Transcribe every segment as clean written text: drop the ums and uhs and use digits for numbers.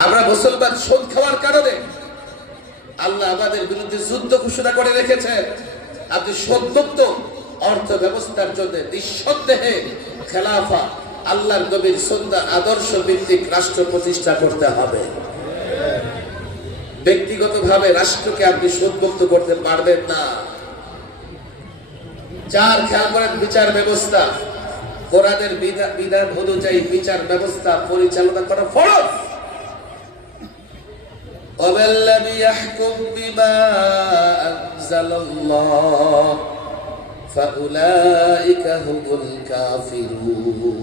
আমরা মুসলমান সুদ খাওয়ার কারণে আল্লাহ আমাদের বিরুদ্ধে যুদ্ধ ঘোষণা করে রেখেছেন। আপনি সুদমুক্ত অর্থ ব্যবস্থার জন্য নিঃসন্দেহে খেলাফা আল্লাহর নবীর সুন্নাহ আদর্শ ভিত্তিক রাষ্ট্র প্রতিষ্ঠা করতে হবে। ব্যক্তিগতভাবে রাষ্ট্রকে আপনি সুদমুক্ত করতে পারবেন না। চার, খেয়াল করেন, বিচার ব্যবস্থা কোরআনের বিধান অনুযায়ী বিচার ব্যবস্থা পরিচালনা করা ফরজ। وَمَنْ لَمْ يَحْكُمْ بِمَا أَنزَلَ اللَّهُ فَأُولَئِكَ هُمُ الْكَافِرُونَ।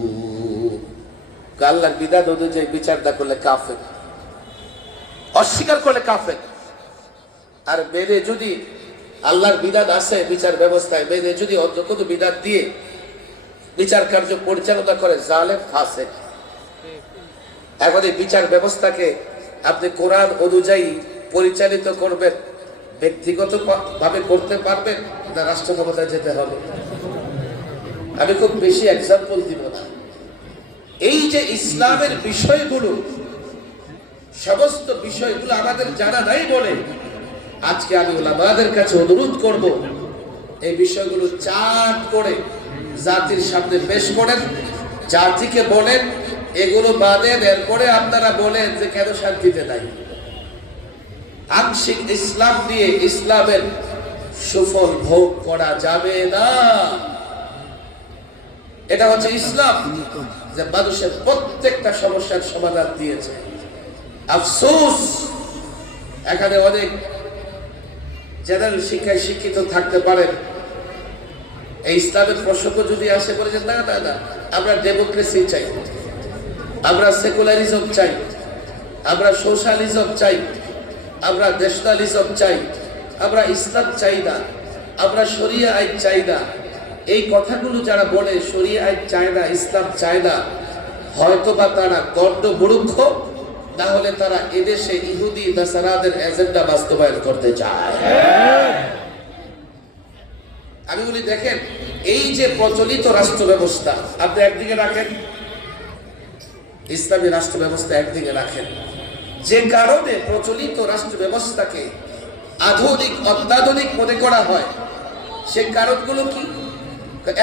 আল্লাহর বিধান অনুযায়ী বিচার না করলে কাফের, অস্বীকার করলে কাফের। আর মেনে যদি আল্লাহর বিধান আছে বিচার ব্যবস্থায়, মেনে যদি অন্য কোনো বিধান দিয়ে বিচার কার্য পরিচালনা করে, জালেম, ফাসেক। এখন এই বিচার ব্যবস্থাকে আপনি কোরআন অনুযায়ী পরিচালিত করবেন, ব্যক্তিগত ভাবে করতে পারবেন না রাষ্ট্র ক্ষমতায় যেতে হবে? আমি খুব বেশি এক্সাম্পল দিব না। এই যে ইসলামের বিষয়গুলো, সমস্ত বিষয়গুলো আমাদের জানা নাই বলে আজকে আমি উলামাদের কাছে অনুরোধ করব, এই বিষয়গুলো চার্ট করে জাতির সামনে পেশ করেন, জাতিকে বলেন এগুলো বাদেন, এরপরে আপনারা বলেন যে কেন শান্তিতে নাই। আংশিক ইসলাম দিয়ে ইসলামের সুফল ভোগ করা যাবে না। এটা হচ্ছে ইসলাম, যে মানুষের প্রত্যেকটা সমস্যার সমাধান দিয়েছে। আফসোস, এখানে অনেক জেনারেল শিক্ষায় শিক্ষিত থাকতে পারেন, এই ইসলামের প্রসঙ্গ যদি আসে বলে যে না না না, আমরা ডেমোক্রেসি চাই, আমরা সেকুলারিজম চাই, আমরা সোশ্যালিজম চাই, আমরা ন্যাশনালিজম চাই, আমরা ইসলাম চাই না, আমরা শরিয়া আইন চাই না। এই কথাগুলো যারা বলে শরিয়া আইন চায় না, ইসলাম চায় না, হয়তোবা তারা গণ্ড মূর্খ, না হলে তারা এদেশে ইহুদি নাসারাদের এজেন্ডা বাস্তবায়ন করতে চায়। আমি বলি, দেখেন, এই যে প্রচলিত রাষ্ট্র ব্যবস্থা আপনি একদিকে রাখেন, ইসলামী রাষ্ট্র ব্যবস্থা একদিকে রাখেন, যে কারণে প্রচলিত রাষ্ট্র ব্যবস্থাকে আধুনিক অত্যাধুনিক মনে করা হয়, সে কারণগুলো কি?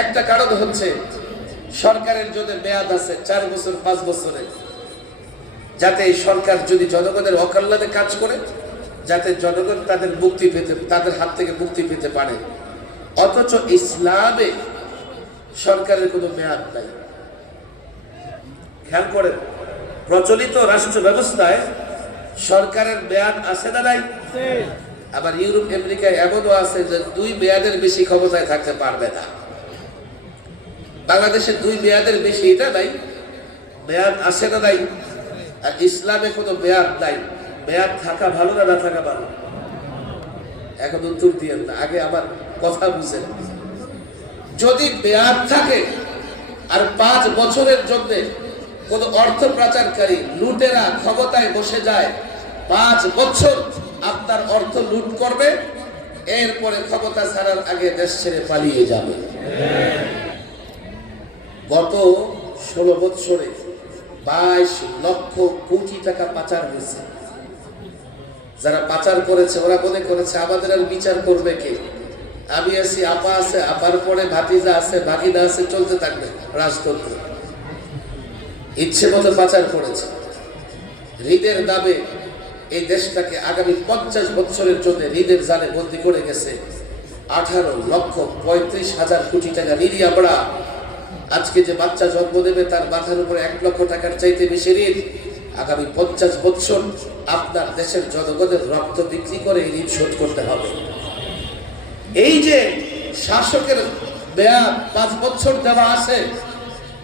একটা কারণ হচ্ছে সরকারের জন্য মেয়াদ আছে 4 বছর 5 বছরের, যাতে এই সরকার যদি জনগণের অকল্যাণে কাজ করে, যাতে জনগণ তাদের মুক্তি পেতে, তাদের হাত থেকে মুক্তি পেতে পারে। অথচ ইসলামে সরকারের কোনো মেয়াদ নাই। খেয়াল করেন, প্রচলিত রাষ্ট্র ব্যবস্থায় সরকারের মেয়াদ আছে না নাই? আবার ইউরোপ আমেরিকায় এমনও আছে যে 2 মেয়াদের বেশি ক্ষমতায় থাকতে পারবে না। বাংলাদেশে 2 মেয়াদের বেশি এটা নাই, মেয়াদ আছে না নাই? আর ইসলামে কোনো মেয়াদ নাই। মেয়াদ থাকা ভালো না না থাকা ভালো? এখন উত্তর দিয়েন না, আগে আমার কথা বুঝেন। যদি মেয়াদ থাকে আর 5 বছরের জন্য কোন অর্থ পাচারকারী লুটেরা ক্ষমতায় বসে যায়, 5 বছর আপনার অর্থ লুট করবে, এরপরে ক্ষমতা ছাড়ার আগে দেশ ছেড়ে পালিয়ে যাবে। গত 16 বছরে 22 লক্ষ কোটি টাকা পাচার হয়েছে। যারা পাচার করেছে ওরা মনে করেছে আমাদের আর বিচার করবে কে? আমি আছি, আপা আছে, আপার পরে ভাতিজা আছে, ভাগিনা আছে, চলতে থাকবে রাজতন্ত্র। ইচ্ছে মতো পাচার করেছে। ঋণের দামে এই দেশটাকে আগামী 50 বছরের জন্য ঋণের জালে বন্দী করে গেছে 18,35,000 কোটি টাকা ঋণী আমরা। আজকে যে বাচ্চা জন্ম দেবে তার মাথার উপরে 1 লক্ষ টাকার চাইতে বেশি ঋণ। আগামী 50 বছর আপনার দেশের জনগণের রক্ত বিক্রি করে এই ঋণ শোধ করতে হবে। এই যে শাসকের মেয়াদ 5 বছর দেওয়া আছে,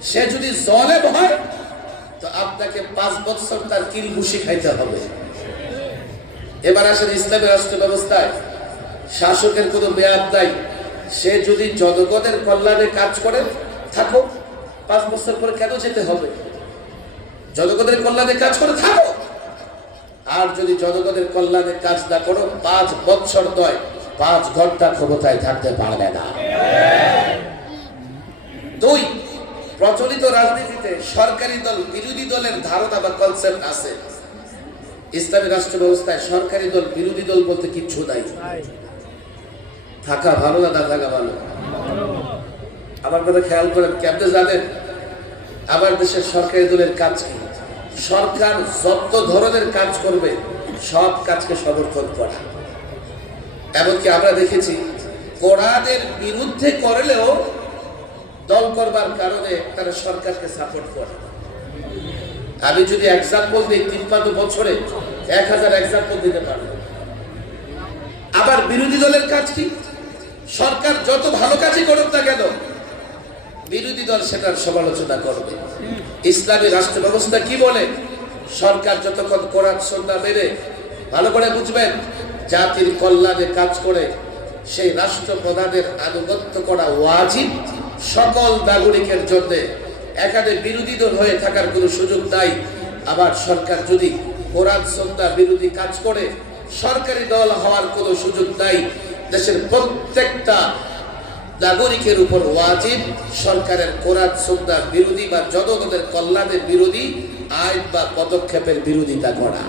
সে যদি জালেম হয় তো আপনাকে 5 বছর তার কিলঘুষি খাইতে হবে। এবার আসেন ইসলামী রাষ্ট্র ব্যবস্থায় শাসকের কোনো মেয়াদ নাই। সে যদি জনগণের কল্যাণে কাজ করে, থাকো, 5 বছর পরে কেন যেতে হবে? জনগণের কল্যাণে কাজ করে থাকো। আর যদি জনগণের কল্যাণে কাজ না করো, 5 বছর নয়, 5 ঘন্টা ক্ষমতায় থাকতে পারবে না। 2, প্রচলিত রাজনীতিতে সরকারি দল বিরোধী দলের ধারণা বা কনসেপ্ট আছে। ইসলামী রাষ্ট্র ব্যবস্থায় সরকারি দল বিরোধী দল বলতে কিচ্ছু নাই। থাকা ভালো না থাকা ভালো? আমার কথা খেয়াল করেন, কেমনে জানেন? আমার দেশের সরকারি দলের কাজ কি? সরকার যত ধরনের কাজ করবে সব কাজকে সমর্থন করা। এমনকি আমরা দেখেছি কোরআনের বিরুদ্ধে করলেও দল করবার কারণে তারা সরকারকে সাপোর্ট করে। আমি যদি এক্সাম্পল দিই, 53 বছরে 1000 এক্সাম্পল দিতে পারবো। আবার বিরোধী দলের কাজ কি? সরকার যত ভালো কাজই করুক না কেন, বিরোধী দল সেটার সমালোচনা করবে। ইসলামী রাষ্ট্র ব্যবস্থা কি বলে? সরকার যতক্ষণ কোরআন সুন্নাহ মেনে, ভালো করে বুঝবেন, জাতির কল্যাণে কাজ করে, সেই রাষ্ট্র প্রধানের আনুগত্য করা ওয়াজিব সকল নাগরিকের জন্য। এখানে বিরোধী দল হয়ে থাকার কোনো সুযোগ নাই। আবার সরকার যদি কোরআন সুন্নাহ বিরোধী কাজ করে, সরকারি দল হওয়ার কোনো সুযোগ নাই। দেশের প্রত্যেকটা নাগরিকের উপর ওয়াজিব সরকারের কোরআন সুন্নাহ বিরোধী বা জনগণের কল্যাণের বিরোধী আইন বা পদক্ষেপের বিরোধিতা করা।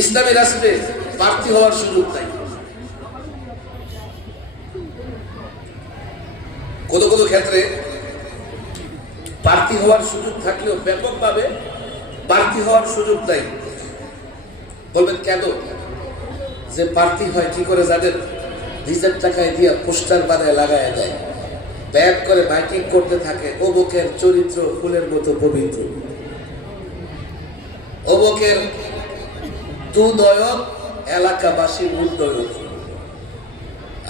ইসলামী রাষ্ট্রে প্রার্থী হওয়ার সুযোগ নাই। কোন কোন ক্ষেত্রে প্রার্থী হওয়ার সুযোগ থাকলেও ব্যাপকভাবে প্রার্থী হওয়ার সুযোগ নাই। বলবেন কেন? যে প্রার্থী হয় কি করে জানেন? রিজার্ভ টাকায় দিয়ে পোস্টার বানায় লাগায় দেয়, ব্যাগ করে মাইকিং করতে থাকে, অমুকের চরিত্র ফুলের মতো পবিত্র, অমুকের দুদয়ক এলাকাবাসীর উন্নয়ন।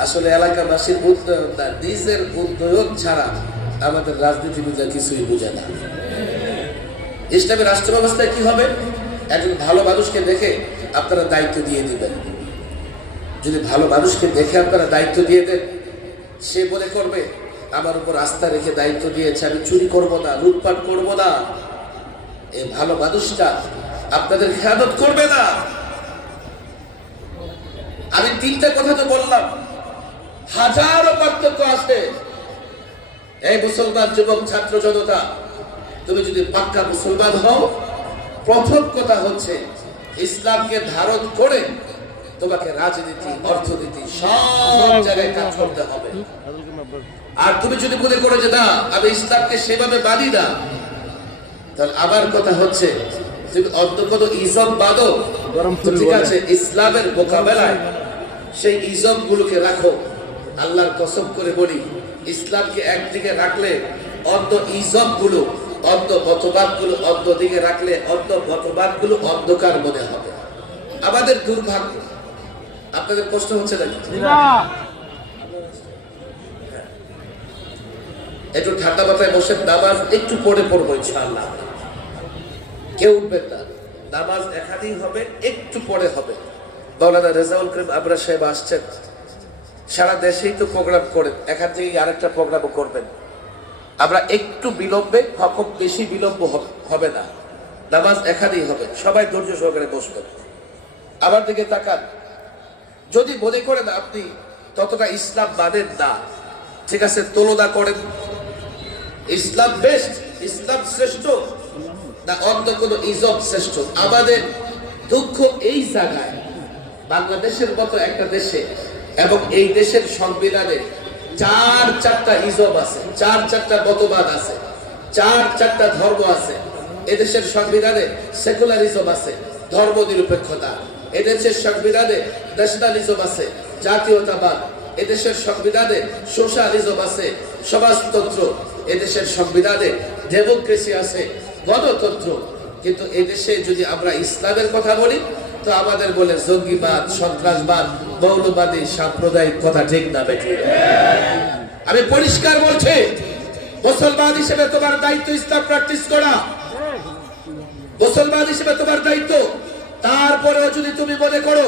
আসলে এলাকাবাসীর উন্নয়ন না, নিজের উন্নয়ন ছাড়া আমাদের রাজনীতিবিদরা কিছুই বুঝে না। ইসলামী রাষ্ট্র ব্যবস্থায় কি হবে? একজন ভালো মানুষকে দেখে আপনারা দায়িত্ব দিয়ে দিবেন। যদি ভালো মানুষকে দেখে আপনারা দায়িত্ব দিয়ে দেন, সে মনে করবে আমার উপর আস্থা রেখে দায়িত্ব দিয়েছে, আমি চুরি করব না, লুটপাট করব না। এই ভালো মানুষটা আপনাদের খেয়ানত করবে না। আমি 3টা কথা তো বললাম, হাজারো পার্থক্য আছে। এই মুসলমান যুবক ছাত্র জনতা, তুমি যদি পাক্কা মুসলমান হও, প্রথম কথা হচ্ছে ইসলামকে ধারণ করে তোমাকে রাজনীতি, অর্থনীতি সব জায়গায় কাজ করতে হবে। আর তুমি যদি মনে করো যে না, আমি ইসলামকে সেভাবে মানি না, তাহলে আমার কথা হচ্ছে তুমি অন্য কোনো ইজম বাদো, ঠিক আছে, ইসলামের মোকাবেলায় সেই ইজম গুলোকে রাখো। আল্লাহর কসম করে বলি, ইসলামকে একদিকে রাখলে অন্য ইজম গুলো, অন্য মতবাদ গুলো অন্যদিকে রাখলে অন্য মতবাদ গুলো অন্ধকার মনে হবে। আমাদের দুর্ভাগ্য। আপনাদের কষ্ট হচ্ছে নাকি? একটু ঠান্ডা মাথায় বসে নামাজ একটু পড়ে পড়বো ইনশাআল্লাহ। কেউ উঠবেন না, নামাজ এখানেই হবে, একটু পরে হবে। মাওলানা রেজাউল করিম আবরার সাহেব আসছেন, সারা দেশেই তো প্রোগ্রাম করেন, এখান থেকে আরেকটা প্রোগ্রামও করবেন। আমরা একটু বিলম্বে, খুব বেশি বিলম্ব হবে না, নামাজ এখানেই হবে। সবাই ধৈর্য সহকারে বসবেন। আমার দিকে তাকান। যদি মনে করেন আপনি ততটা ইসলাম মানেন না, ঠিক আছে, তুলনা করেন, ইসলাম বেস্ট, ইসলাম শ্রেষ্ঠ না অন্য কোনো ইজম শ্রেষ্ঠ। আমাদের দুঃখ এই জায়গায়, বাংলাদেশের মতো একটা দেশে এবং এই দেশের সংবিধানে 4-4টা ইজম আছে, 4-4টা মতবাদ আছে, 4-4টা ধর্ম আছে। এদেশের সংবিধানে সেকুলারিজম আছে, ধর্ম নিরপেক্ষতা। এদেশের সংবিধানে ন্যাশনালিজম আছে, জাতীয়তাবাদ। এদেশের সংবিধানে সোশ্যালিজম আছে, সমাজতন্ত্র। এদেশের সংবিধানে ডেমোক্রেসি আছে, গণতন্ত্র। কিন্তু এদেশে যদি আমরা ইসলামের কথা বলি তো আমাদের বলে জঙ্গিবাদ, সন্ত্রাসবাদ, মৌলবাদী, সাম্প্রদায়িক। কথা ঠিক না বেঠিক? আমি পরিষ্কার বলছি, মুসলমান হিসেবে তোমার দায়িত্ব ইসলাম প্র্যাকটিস করা। মুসলমান হিসেবে তোমার দায়িত্ব। তারপরেও যদি তুমি মনে করো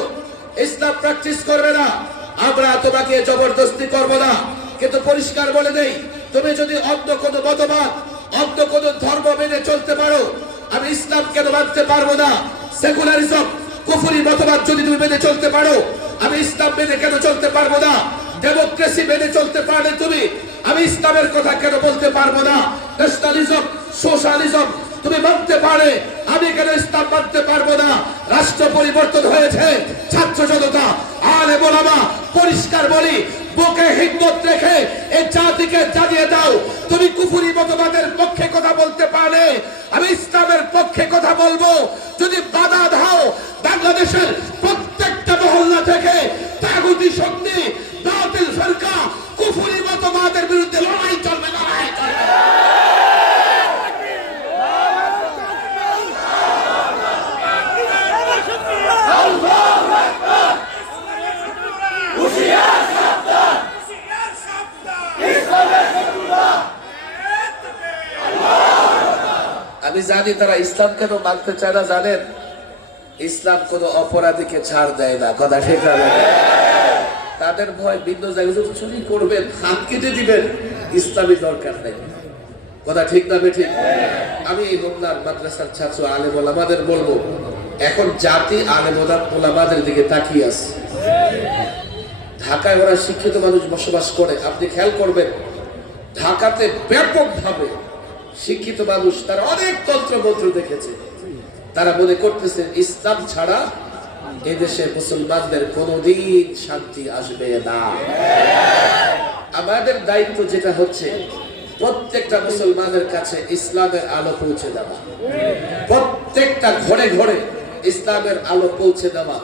ইসলাম প্র্যাকটিস করবে না, আমরা তোমাকে জবরদস্তি করব না। কিন্তু পরিষ্কার বলে দেই, তুমি যদি অন্য কোনো মতবাদ, অন্য কোনো ধর্ম মেনে চলতে পারো, আমি ইসলাম কেন মানতে পারবো না? সেকুলারিজম, কুফরি মতবাদ যদি তুমি মেনে চলতে পারো, আমি ইসলাম মেনে কেন চলতে পারবো না? ডেমোক্রেসি মেনে চলতে পারলে তুমি, আমি ইসলামের কথা কেন বলতে পারবো না? ন্যাশনালিজম, সোশ্যালিজম তুমি মানতে পারে, আমি কেন ইসলাম মানতে পারবো না। রাষ্ট্র পরিবর্তন হয়েছে, ছাত্র জনতা আলেম ওলামা পরিষ্কার বলি, বুকে হিম্মত রেখে এই জাতিকে জানিয়ে দাও, তুমি কুফরি মতবাদের পক্ষে কথা বলতে পারলে আমি ইসলামের পক্ষে কথা বলবো। যদি বাধা দাও, বাংলাদেশের প্রত্যেকটা মহল্লা থেকে তাগুতি শক্তি, বাতিল ফিরকা, কুফরি মতবাদের বিরুদ্ধে লড়াই চলবে, লড়াই চলবে। আমি জানি তারা ইসলাম কেন মানতে চায় না জানেন? ইসলাম কোন অপরাধীকে ছাড় দেয় না, কথা ঠিক হবে। তাদের ভয় ভিন্ন জায়গায় যদি চুরি করবেন, হাত কেটে দিবেন, ইসলামী দরকার নেই, কথা ঠিক না ঠিক? আমি এই মোল্লার মাদ্রাসার ছাত্র আলেম ওলামাদের বলবো, এখন জাতি আলেম ওলামাদের দিকে তাকিয়ে আছে। ঢাকায় ওরা শিক্ষিত মানুষ বসবাস করে, আপনি খেয়াল করবেন ঢাকাতে ব্যাপকভাবে শিক্ষিত মানুষ, তারা অনেক তন্ত্রমন্ত্র দেখেছে, তারা মনে করতেছে ইসলাম ছাড়া এদেশে মুসলমানদের কোনোদিন শান্তি আসবে না। আমাদের দায়িত্ব যেটা হচ্ছে প্রত্যেকটা মুসলমানের কাছে ইসলামের আলো পৌঁছে দেওয়া, প্রত্যেকটা ঘরে ঘরে ইসলামের আলো পৌঁছে দেওয়া,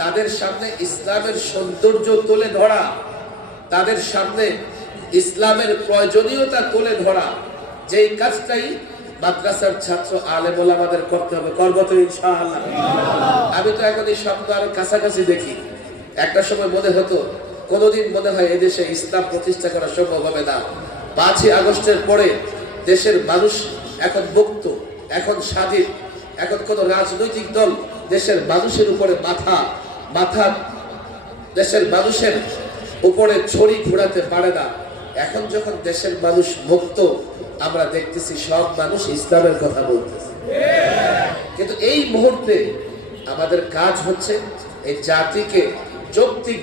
তাদের সামনে ইসলামের সৌন্দর্য তুলে ধরা, তাদের সামনে ইসলামের প্রয়োজনীয়তা তুলে ধরা, যেই কাজটাই মাদ্রাসার ছাত্র আলেম ওলামাদের করতে হবে। করব তো ইনশাআল্লাহ। আমি তো এখন এই শব্দ আরো কাছাকাছি দেখি। একটা সময় মনে হতো, কোনোদিন মনে হয় এদেশে ইসলাম প্রতিষ্ঠা করা সম্ভব হবে না। 5ই আগস্টের পরে দেশের মানুষ এখন মুক্ত, এখন স্বাধীন, এখন কোন রাজনৈতিক দল দেশের মানুষের উপরে মাথা দেশের মানুষের উপরে ছড়ি ঘোরাতে পারে না। এখন যখন দেশের মানুষ মুক্ত, আমরা দেখতেছি সব মানুষ ইসলামের কথা বলতেছে। কিন্তু এই মুহূর্তে আমাদের কাজ হচ্ছে এই জাতিকে যৌক্তিক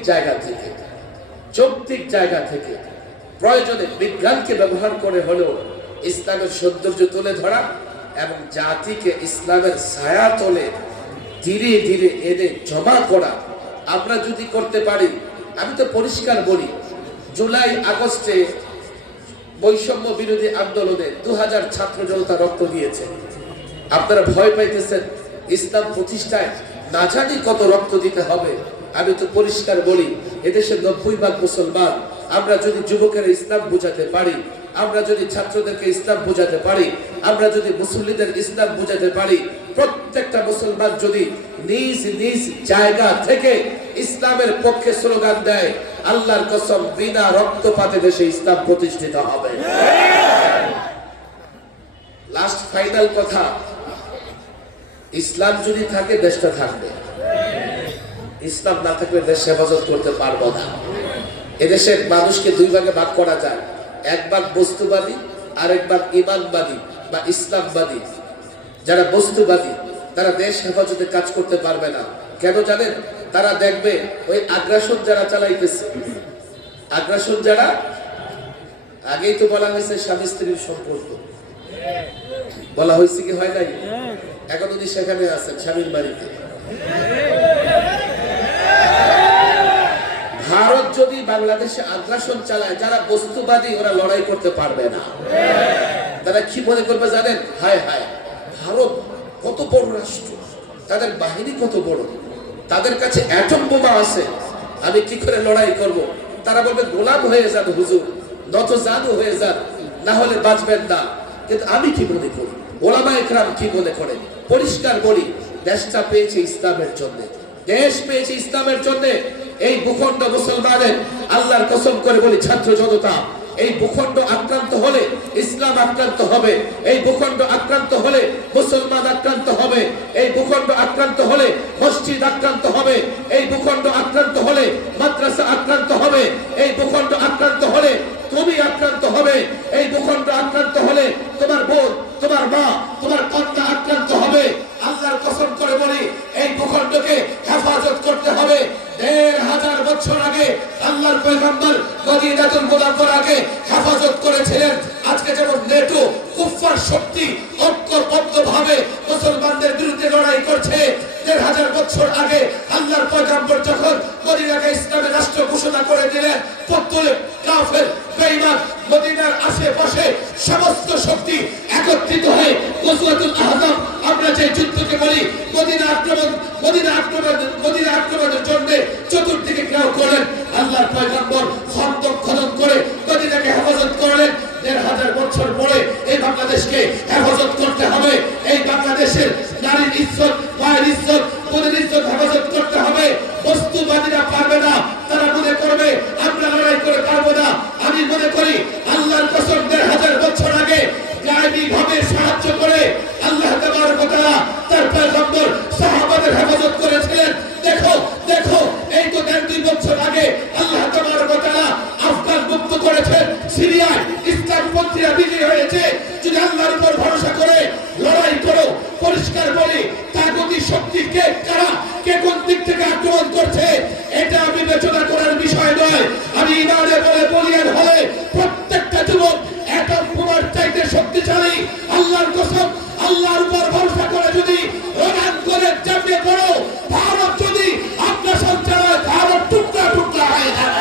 জায়গা থেকে প্রয়োজনে বিজ্ঞানকে ব্যবহার করে হলেও ইসলামের সৌন্দর্য তুলে ধরা এবং জাতিকে ইসলামের ছায়া তলে ধীরে ধীরে এনে জমা করা। আমরা যদি করতে পারি, আমি তো পরিষ্কার বলি, জুলাই আগস্টে বৈষম্য বিরোধী আন্দোলনে 2000 ছাত্র জনতা রক্ত দিয়েছে। আপনারা ভয় পাইতেছেন ইসলাম প্রতিষ্ঠায় না জানি কত রক্ত দিতে হবে। আমি তো পরিষ্কার বলি, এদেশে 90% মুসলমান। আমরা যদি যুবকেরা ইসলাম বোঝাতে পারি, আমরা যদি ছাত্রদেরকে ইসলাম বোঝাতে পারি, আমরা যদি মুসল্লিদের ইসলাম বোঝাতে পারি, প্রত্যেকটা মুসলমান যদি নিজ নিজ জায়গা থেকে ইসলামের পক্ষে স্লোগান দেয়, আল্লাহর কসম বিনা রক্তপাতে দেশে ইসলাম প্রতিষ্ঠিত হবে। লাস্ট ফাইনাল কথা, ইসলাম যদি থাকে দেশটা থাকবে, ইসলাম না থাকলে দেশ হেফাজত করতে পারবো না। এদেশের মানুষকে দুই ভাগে ভাগ করা যায়, এক ভাগ বস্তুবাদী, আরেক ভাগ ঈমানবাদী বা ইসলামবাদী। যারা বস্তুবাদী তারা দেশ হেফাজতে কাজ করতে পারবে না। কেন জানেন? তারা দেখবে ওই আগ্রাসন যারা চালাইতেছে, আগ্রাসন যারা, আগেই তো বলা হয়েছে স্বামী স্ত্রীর সম্পর্ক, বলা হয়েছে কি হয় নাই? এখন উনি সেখানে আছেন স্বামীর বাড়িতে। ভারত যদি বাংলাদেশে আগ্রাসন চালায়, যারা বস্তুবাদী ওরা লড়াই করতে পারবে না। তারা কি মনে করবে জানেন? হায় হায়, ভারত কত বড় রাষ্ট্র, তাদের বাহিনী কত বড়, তাদের কাছে অ্যাটম বোমা আছে, আমি কি করে লড়াই করব? তারা বলবে গোলাম হয়ে যান হুজুর, নতজানু হয়ে যান, না হলে বাঁচবেন না। কিন্তু আমি কি মনে করি, ওলামা ইকরাম কি মনে করে? পরিষ্কার বলি, দেশটা পেয়েছে ইসলামের জন্য, দেশ পেয়েছে ইসলামের জন্য। এই ভূখণ্ড মুসলমানের, আল্লাহর কসম করে বলি ছাত্র জনতা, এই ভূখণ্ড আক্রান্ত হলে ইসলাম আক্রান্ত হবে, এই ভূখণ্ড আক্রান্ত হলে মুসলমান আক্রান্ত হবে, এই ভূখণ্ড আক্রান্ত হলে মসজিদ আক্রান্ত হবে, এই ভূখণ্ড আক্রান্ত হলে মাদ্রাসা আক্রান্ত হবে, এই ভূখণ্ড আক্রান্ত হলে তুমি আক্রান্ত হবে, এই ভূখণ্ড আক্রান্ত হলে তোমার বোন, তোমার মা, তোমার কন্যা আক্রান্ত হবে। আল্লাহর কসম করে বলি, এই ভূখণ্ডকে হেফাজত করতে হবে। 1500 বছর আগে আল্লাহর পয়গম্বর মদিনাতুল মুনাওয়ারাকে হেফাজত করেছিলেন। আজকে যেমন নেটো কুফফার শক্তি ঐক্যবদ্ধভাবে মুসলমানদের বিরুদ্ধে লড়াই করছে। ১,৫০০ বছর আগে আল্লাহর পয়গম্বর যখন মদিনাকে ইসলামের রাষ্ট্র ঘোষণা করে দিলেন, প্রত্যেক কাফের বেঈমান মদিনার আশেপাশে সমস্ত শক্তি একত্রিত হয়ে গজওয়াতুল আহজাব, আমরা যে যুদ্ধকে বলি, মদিনা আক্রমণের জন্য চতুর্দিকে ঘেরাও করলেন। আল্লাহর পয়গম্বর খন্দক খনন করে মদিনাকে হেফাজত করলেন। ১,৫০০ বছর পরে এই বাংলাদেশকে হেফাজত করতে হবে। এই বাংলাদেশের নারীর ইজ্জত, মায়ের ইজ্জত, বোনের ইজ্জত হেফাজত করতে হবে। বস্তুবাদীরা পারবে না, তারা মনে করবে আমরা লড়াই করে পারবো না। আমি মনে করি আল্লাহর কসম ১,৫০০ বছর আগে গায়েবী ভাবে সাহায্য করে আল্লাহ তাবারক ওয়া তাআলা তার পয়গম্বর সাহাবাদের হেফাজত করেছিলেন। দেখো দেখো, এই তো ১.৫-২ বছর আগে আল্লাহ তাবারক ওয়া তাআলা আফগান মুক্ত করেছেন। সিরিয়ায় ইসলামপন্থীরা বিজয়ী হয়েছে। যদি আল্লাহর উপর ভরসা করে লড়াই করো, পরিষ্কার বলি তাগুতি শক্তিকে কারা, কে কোন দিক থেকে আক্রমণ করছে এটা বিবেচনা করার বিষয় নয়। আমি ইমানে বলে বলিয়ান হলে প্রত্যেকটা যুবক অ্যাটম বোমার চাইতে শক্তিশালী। আল্লাহর কসম, আল্লাহর উপর ভরসা করে যদি রোনান করে জামিয়ে পড়ো, ভারত যদি আপনার সঞ্চালনায় ভারত টুকরা টুকরা হয়ে যাবে।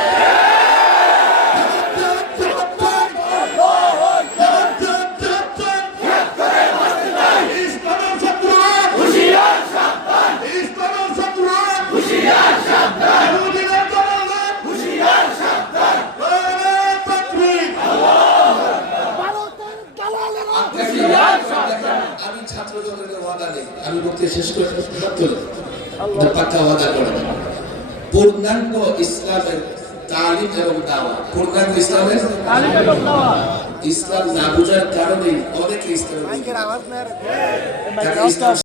আমি ছাত্র জনগণের ওয়াদা নেই, আমি বক্তব্য শেষ করে পাক্কা ওয়াদা করে পূর্ণাঙ্গ ইসলামের তালিম এবং দাওয়া, পূর্ণাঙ্গ ইসলামের তালিম এবং দাওয়া। ইসলাম না বুঝার কারণে অনেকে ইসলাম